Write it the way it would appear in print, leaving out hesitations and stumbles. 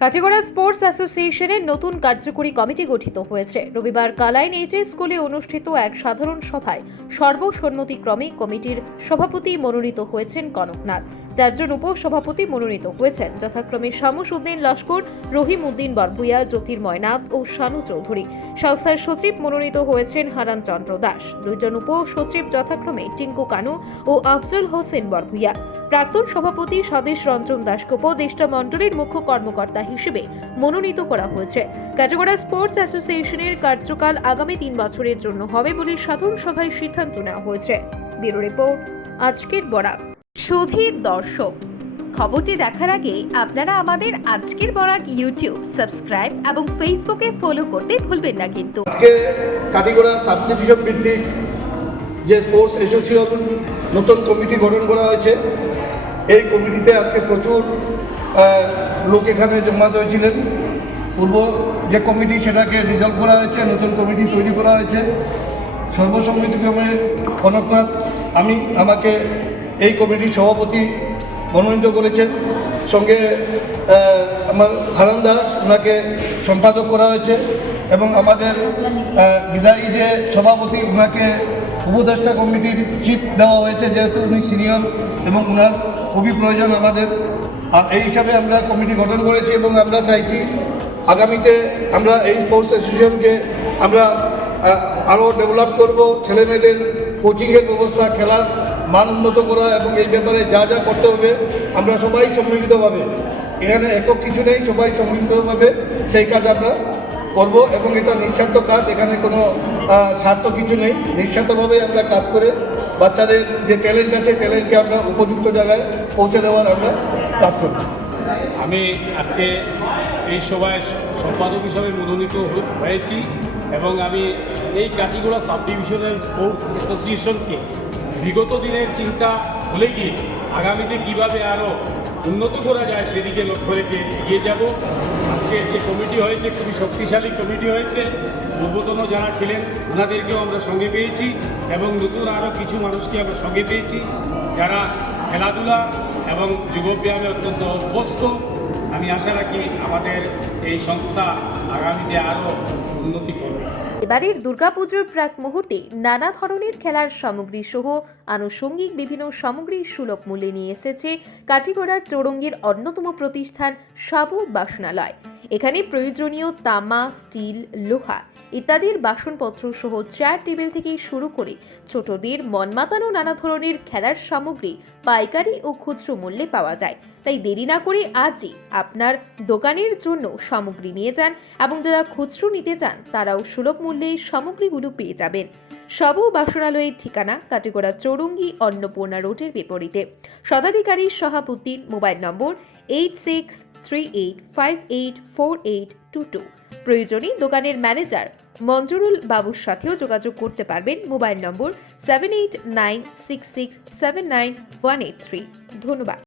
Katigorah sports অ্যাসোসিয়েশনের নতুন কার্যকরী কমিটি গঠিত হয়েছে। রবিবার কালাইন এইচএস স্কুলে অনুষ্ঠিত এক সাধারণ সভায় সর্বসম্মতিক্রমে কমিটির সভাপতি মনোনীত হয়েছেন কনকনাথ। 4 জন উপসভাপতি মনোনীত হয়েছেন যথাক্রমে শামুস উদ্দিন লস্কর, রহিম উদ্দিন বরভুইয়া, জ্যোতির্ময় নাথ ও শানু চৌধুরী। সংস্থার সচিব মনোনীত হয়েছেন হারান চন্দ্র দাস। 2 জন উপসচিব যথাক্রমে টিঙ্কু কানু ও আফজল হোসেন বরভুইয়া। প্রাক্তন সভাপতি স্বদেশ রঞ্জন দাসকে উপদেষ্টা মণ্ডলীর মুখ্য কর্মকর্তা হিসেবে মনোনীত করা হয়েছে। কাটিগড়া স্পোর্টস অ্যাসোসিয়েশনের কার্যকাল আগামী 3 বছরের জন্য হবে বলে সাধারণ সভায় সিদ্ধান্ত নেওয়া হয়েছে। ব্যুরো রিপোর্ট, আজকের বরাক। সুধীর দর্শক, খবরটি দেখার আগে আপনারা আমাদের আজকের বরাক ইউটিউব সাবস্ক্রাইব এবং ফেসবুকে ফলো করতে ভুলবেন না কিন্তু। আজকে কাটিগড়া সাব ডিভিশন ভিত্তিক যে স্পোর্টস অ্যাসোসিয়েশন নতুন কমিটি গঠন করা হয়েছে, এই কমিটিতে আজকে প্রচুর লোক এখানে জমা হয়েছিলেন। পূর্ব যে কমিটি সেটাকে রিজলভ করা হয়েছে, নতুন কমিটি তৈরি করা হয়েছে। সর্বসম্মতিক্রমে কনকনাথ আমাকে এই কমিটির সভাপতি মনোনীত করেছেন। সঙ্গে আমার হারান দাস ওনাকে সম্পাদক করা হয়েছে এবং আমাদের বিদায়ী যে সভাপতি ওনাকে উপদেষ্টা কমিটির চিফ দেওয়া হয়েছে, যেহেতু উনি সিনিয়র এবং ওনার খুবই প্রয়োজন আমাদের। আর এই হিসাবে আমরা কমিটি গঠন করেছি এবং আমরা চাইছি আগামীতে আমরা এই স্পোর্টস অ্যাসোসিয়েশনকে আমরা আরও ডেভেলপ করব। ছেলেমেয়েদের কোচিংয়ের ব্যবস্থা, খেলার মান উন্নত করা এবং এই ব্যাপারে যা যা করতে হবে আমরা সবাই সম্মিলিতভাবে, এখানে একক কিছু নেই, সবাই সম্মিলিতভাবে সেই কাজ আমরা করব এবং এটা নিঃস্বার্থ কাজ, এখানে কোনো স্বার্থ কিছু নেই। নিঃস্বার্থভাবে আমরা কাজ করে বাচ্চাদের যে ট্যালেন্ট আছে, ট্যালেন্টকে আমরা উপযুক্ত জায়গায় পৌঁছে দেওয়ার আমরা কাজ করব। আমি আজকে এই সভায় সম্পাদক হিসাবে মনোনীত হয়েছি এবং আমি এই কাটিগড়া সাব ডিভিশনাল স্পোর্টস অ্যাসোসিয়েশনকে বিগত দিনের চিন্তা ভুলে গিয়ে আগামীতে কীভাবে আরও উন্নত করা যায় সেদিকে লক্ষ্য রেখে এগিয়ে যাব। আজকে যে কমিটি হয়েছে খুবই শক্তিশালী কমিটি হয়েছে। পূর্বতন যারা ছিলেন ওনাদেরকেও আমরা সঙ্গে পেয়েছি এবং নতুন আরও কিছু মানুষকে আমরা সঙ্গে পেয়েছি যারা খেলাধুলা এবং যুবব্যায়ামে অত্যন্ত অভ্যস্ত। আমি আশা রাখি আমাদের এই সংস্থা আগামীতে আরও উন্নতি করবে। এবারের দুর্গাপুজোর প্রাক মুহূর্তে নানা ধরনের খেলার সামগ্রী সহ আনুষঙ্গিক বিভিন্ন সামগ্রী সুলভ মূল্যে নিয়ে এসেছে কাটিগড়ার চৌরঙ্গীর অন্যতম প্রতিষ্ঠান সাবু বাসনালয়। এখানে প্রয়োজনীয় তামা, স্টিল, লোহা ইত্যাদির বাসনপত্র সহ চেয়ার টেবিল থেকে শুরু করে ছোটদের মন মাতানো নানা ধরনের খেলার সামগ্রী পাইকারি ও খুচরো মূল্যে পাওয়া যায়। তাই দেরি না করে আজই আপনার দোকানের জন্য সামগ্রী নিয়ে যান এবং যারা খুচরো নিতে চান তারাও সুলভ মূল্যে সামগ্রীগুলো পেয়ে যাবেন। সাবু বাসনালয়ের ঠিকানা কাটিগড়া চৌরঙ্গী অন্নপূর্ণা রোডের বিপরীতে। শতাধিকারী শাহাবুদ্দিন, মোবাইল নম্বর 8638584822। প্রয়োজনে দোকানের ম্যানেজার মঞ্জুরুল বাবুর সাথেও যোগাযোগ করতে পারবেন। মোবাইল নম্বর 7896679183। ধন্যবাদ।